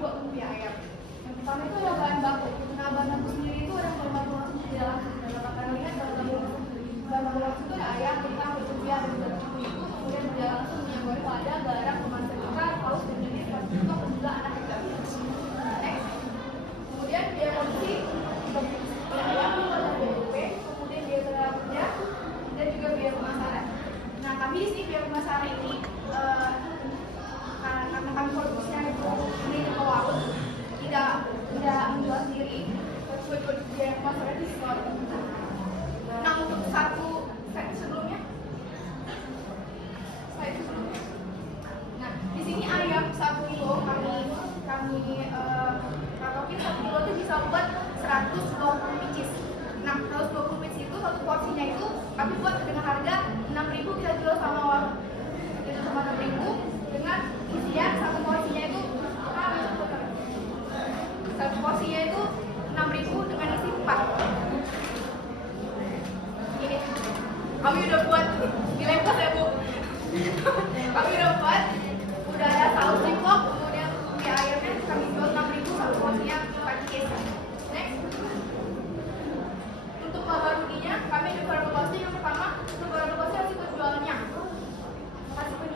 dua umbi ayam. Yang pertama itu adalah bahan baku. Nah, bahan baku sendiri itu ada bahan baku langsung di dalam. Dalam kata lihat bahan baku langsung itu ada ayam, kentang, lumpia, dan juga tepung itu. Kemudian dia langsung minyak goreng, lada, garam, pemanas ikan, paus, dan jenis juga juga anak ikan. Kemudian dia kondisi ayam, BUP, kemudian biaya tenaga kerja, dan juga biaya pemasaran. Nah, kami di sini biaya pemasaran ini karena kami produksinya itu ini di bawah tidak menjual sendiri, biaya pemasaran di store. Nah, untuk satu slide sebelumnya, nah di sini ayam 1 kilo kami patokin 1 kilo itu bisa buat 120 pieces. Nah, 120 pieces itu satu porsinya itu kami buat dengan harga 6.000, kita jual sama warung itu sama 6.000 dengan isian satu porsinya itu dengan isi 4. Ini kami udah buat dilempar ya Bu. Kami udah buat, udah ada saus cipok, kemudian mie ayamnya kami jual 6.000 satu porsinya 4 case. Next, untuk laba ruginya kami ada beberapa posting. Yang pertama, untuk beberapa posting harus ikut jualnya.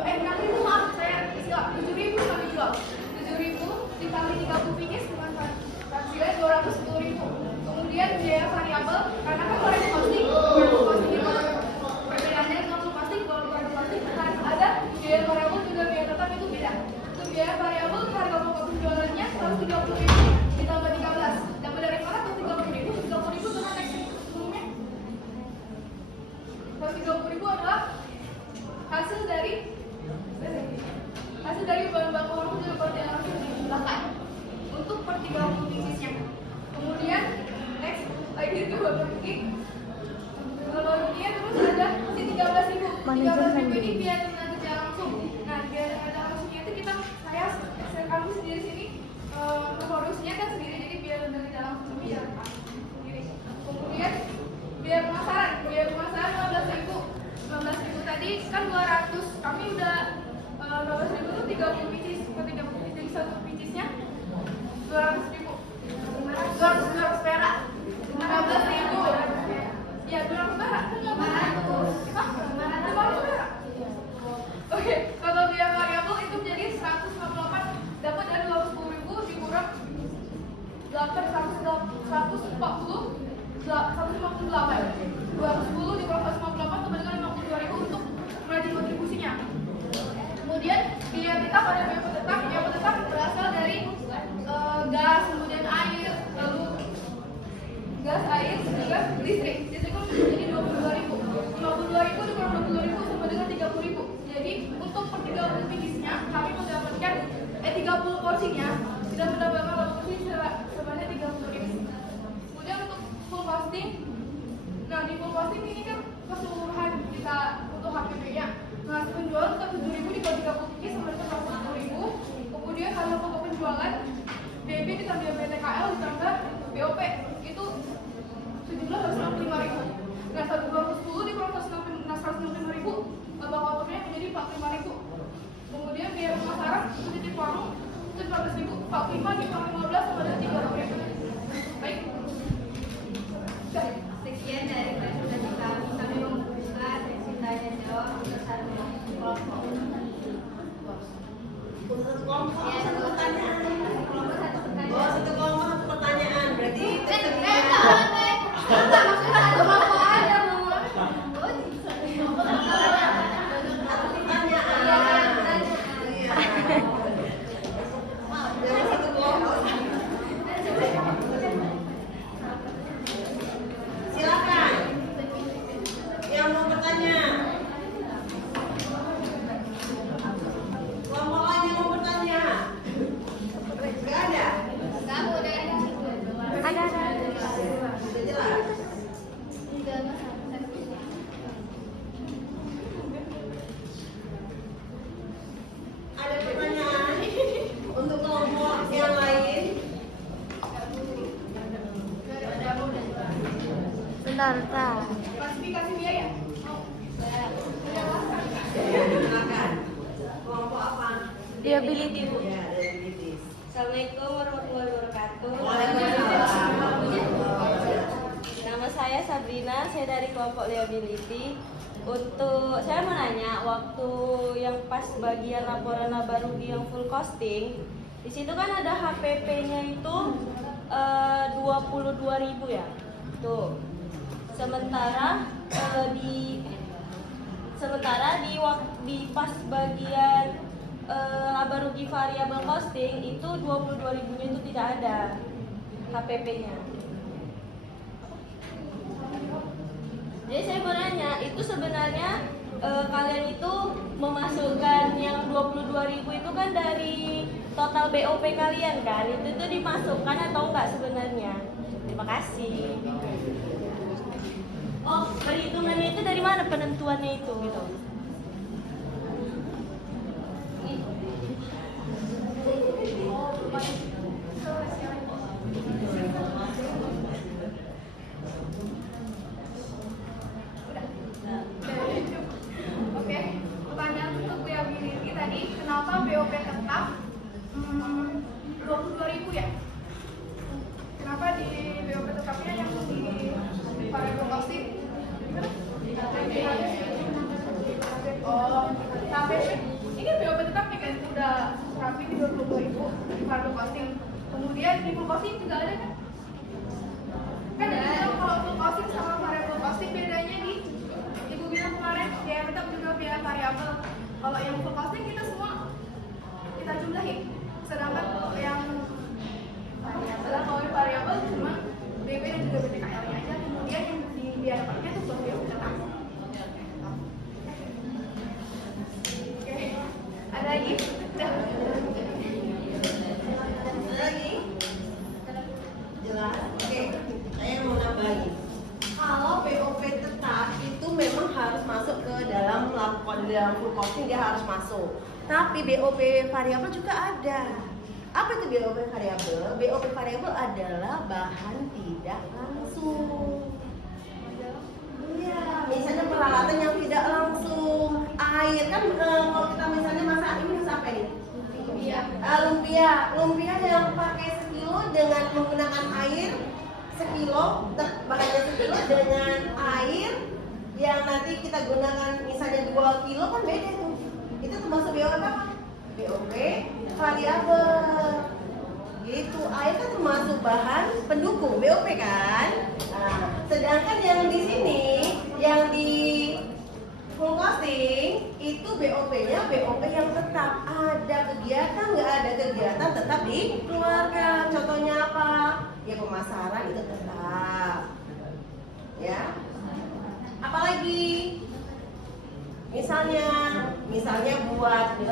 Nanti itu maaf saya istilah 7.000 kami jual. 7.000 dikali 30 pieces dengan hasilnya 210.000. Kemudian biaya variabel karena kan kalau ada posting itu perbedaannya dengan posting, kalau ada posting ada biaya variabel juga biaya tetap itu beda. Untuk biaya variabel harga pokok penjualannya 130.000 ditambah 13. Dapat dari mana? 130.000. 130.000 dengan next sebelumnya. 130.000 adalah hasil dari bahan baku orang juga seperti yang langsung dijumlahkan untuk per 30 piecesnya. Kemudian next lagi itu bahan rugi. Kalau ruginya terus ada si 13.000. 13.000 ini biaya tenaga kerja langsung. Nah, biaya tenaga kerja langsungnya itu kami sendiri sini memproduksinya kan sendiri, jadi biaya tenaga kerja langsung ini ya sendiri. Kemudian biaya pemasaran 15.000. 15.000 tadi kan 200, kami udah 12.000 itu 30 pieces, jadi satu piecesnya 200.000. 200 perak. 15.000. Ya, 200 perak. 500 perak. Oke, kalau biaya variabel itu menjadi 158, dapat dari 210.000 dikurang 158. 210 dikurang 158 sama dengan 52.000 untuk margin kontribusinya. Kemudian biaya kita pada biaya tetap berasal dari gas, kemudian air, lalu gas, air, juga listrik. Listrik itu menjadi 22.000. 52.000 dikurang 22.000 sama dengan 30.000. Jadi untuk per 30 piecesnya kami mendapatkan 30 porsinya tidak mendapatkan porsi sebanyak 30.000. Kemudian untuk full costing, nah di full costing ini kan keseluruhan kita untuk HPP-nya. Nah, penjualan ke 7.000 dibagi 30 pieces sama dengan 110.000. Kemudian kalau pokok penjualan BB ditambah BTKL ditambah BOP itu sejumlah 165.000. Nah, 210 dikurang 165.000, laba kotornya menjadi 45.000. Kemudian biaya pemasaran untuk titip warung itu 15.000. 45 dikurang 15 sama dengan 30.000. Baik. Sekian dari presentasi kami membuka sesi tanya jawab untuk satu kelompok. Untuk kelompok Ya, satu pertanyaan. satu pertanyaan. Oh, satu kelompok satu pertanyaan. Berarti Maksudnya satu kelompok aja mau. Jadi satu kelompok. Silakan. Yang mau bertanya. Kelompok lain yang mau bertanya. Enggak ada. Kamu dari Ada. Sudah jelas. Ada pertanyaan untuk kelompok yang lain? Bentar. Klasifikasi biaya. Silakan. Kelompok apa? Liability, Bu. Ya, liabilities. Assalamualaikum warahmatullahi wabarakatuh. Waalaikumsalam. Nama saya Sabrina, saya dari kelompok liability. Untuk saya mau nanya, waktu yang pas bagian laporan laba rugi yang full costing, di situ kan ada HPP-nya itu 22.000 ya. Tuh. Sementara di pas bagian laba rugi variabel costing itu 22.000-nya itu tidak ada HPP-nya. Jadi saya mau nanya, itu sebenarnya kalian itu memasukkan yang 22.000 itu kan dari total BOP kalian kan? Itu dimasukkan atau enggak sebenarnya? Terima kasih. Oh, perhitungannya itu dari mana penentuannya itu gitu? Oke, pertanyaan untuk liability tadi, kenapa BOP tetap 22.000 ya? Kenapa di BOP tetapnya yang di variable costing? Oh, HPP ini kan BOP tetap nih kan udah rapi di 22.000 di variable costing. Kemudian di full costing juga ada kan? Kan ada kalau full costing sama variable costing bedanya di Ibu bilang kemarin biaya tetap juga biaya variabel. Kalau yang full costing kita semua kita jumlahin. Sedangkan kalau yang variabel cuma BB dan juga BTKL-nya aja. Kemudian yang di biaya dapatnya itu baru yang tetap. Oke, ada lagi? Udah. Lagi? Jelas? Oke, saya mau nambahin. Kalau BOP tetap itu memang harus masuk ke dalam laporan, dalam full costing dia harus masuk. Tapi BOP variabel juga ada. Apa itu BOP variabel? BOP variabel adalah bahan tidak langsung. Iya, misalnya peralatan yang tidak langsung, air kan kalau kita misalnya masak ini masak apa ini? Lumpia yang pakai sekilo dengan menggunakan air sekilo, bahannya sekilo dengan air yang nanti kita gunakan misalnya 2 kilo kan beda tuh. Itu termasuk BOP apa? BOP variabel. Gitu, air kan termasuk bahan pendukung BOP kan. Nah, sedangkan yang di sini, yang di full costing itu BOP-nya BOP yang tetap, ada kegiatan nggak ada kegiatan tetap dikeluarkan. Contohnya apa? Ya pemasaran itu tetap. Ya. Apalagi? Misalnya buat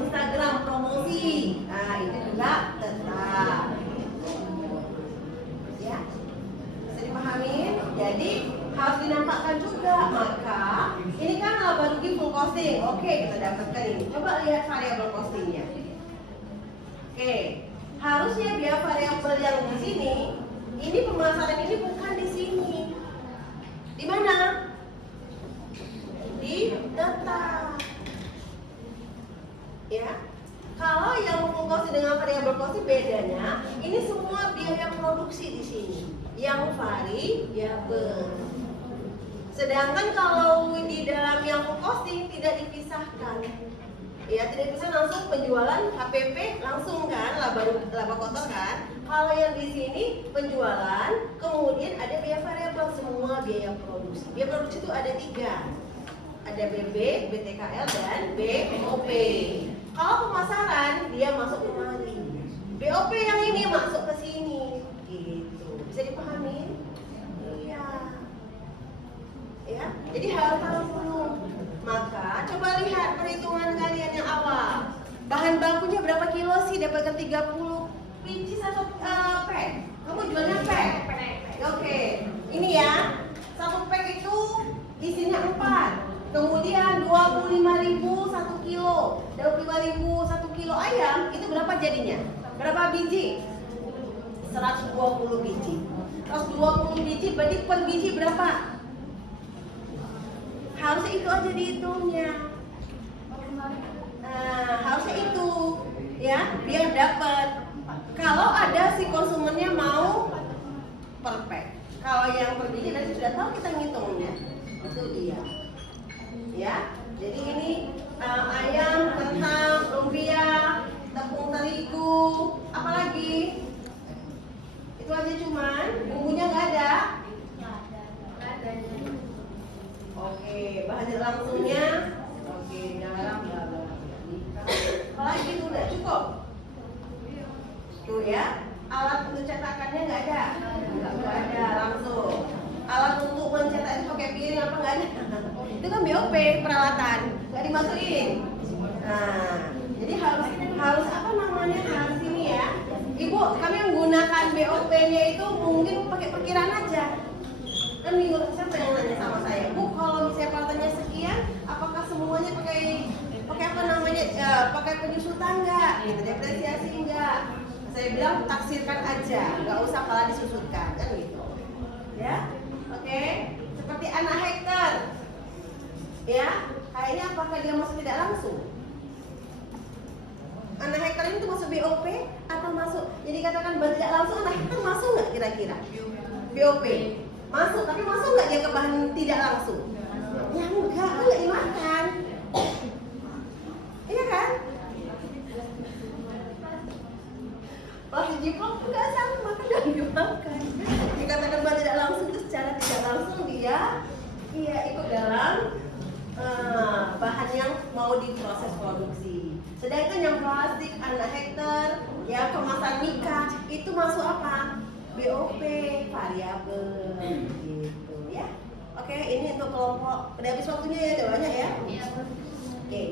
Instagram promosi, nah itu juga tetap. Ya, bisa dipahami? Jadi harus dinampakkan juga. Maka ini kan laba rugi full costing. Oke, kita dapatkan ini. Coba lihat variabel costingnya. Oke, harusnya biaya variabel yang di sini, ini pemasaran ini bukan di sini. Di mana? Di tetap. Ya. Kalau yang full costing dengan variabel costing bedanya, ini semua biaya produksi di sini. Yang variabel. Sedangkan kalau di dalam yang full costing tidak dipisahkan. Ya, tidak bisa langsung penjualan HPP langsung kan, laba kotor kan. Kalau yang di sini penjualan, kemudian ada biaya variabel, semua biaya produksi. Biaya produksi itu ada 3. Ada BB, BTKL, dan BOP. Kalau pemasaran, dia masuk kemari. BOP yang ini masuk ke sini. Gitu. Bisa dipahami? Iya. Ya, jadi harus tahu dulu. Maka coba lihat perhitungan kalian yang awal. Bahan bakunya berapa kilo sih dapatkan 30 biji satu pack? Kamu jualnya pack? Oke. Ini ya. Satu pack itu isinya 4. Kemudian 25.000 1 kilo. 25.000 1 kilo ayam itu berapa jadinya? Berapa biji? 120 biji. 120 biji berarti per biji berapa? Harusnya itu aja dihitungnya. Harusnya itu ya, biar dapat Kalau ada si konsumennya mau perfect. Kalau yang berbiji nanti sudah tahu kita ngitungnya. Itu dia. Ya. Jadi ini ayam, kentang, lumpia, tepung terigu, apalagi? Itu aja cuman bumbunya nggak ada. Oke, bahan langsungnya. Oke, garam, bla bla bla. Apalagi itu udah cukup. Tuh ya, alat untuk cetakannya nggak ada, nggak ada langsung. Alat untuk mencetak itu pakai piring apa nggak ada? Itu kan BOP peralatan, nggak dimasukin. Nah, jadi harus apa namanya harus ini ya. Ibu, kami menggunakan BOP-nya itu mungkin pakai perkiraan aja. Kan minggu siapa yang nanya sama saya, Bu, kalau misalnya peralatannya sekian, apakah semuanya pakai apa namanya pakai penyusutan nggak? Gitu, depresiasi nggak? Saya bilang taksirkan aja, nggak usah malah disusutkan kan gitu. Ya, oke. Seperti anak hektar, ya. Kayaknya apakah dia masuk tidak langsung? Anak hektar ini tuh masuk BOP atau masuk? Jadi katakan tidak langsung anak hektar masuk nggak kira-kira? BOP masuk, tapi masuk nggak dia ke bahan tidak langsung? Ya enggak, kan nggak dimakan. Iya kan? Plastik jiplok nggak sama, kan nggak dimakan. Dikatakan bahan tidak langsung itu secara tidak langsung dia ikut dalam bahan yang mau diproses produksi. Sedangkan yang plastik anak hektar, yang kemasan Mika itu masuk apa? BOP variabel gitu ya. Oke, ini untuk kelompok. Udah habis waktunya ya, jawabannya ya. Iya. Oke.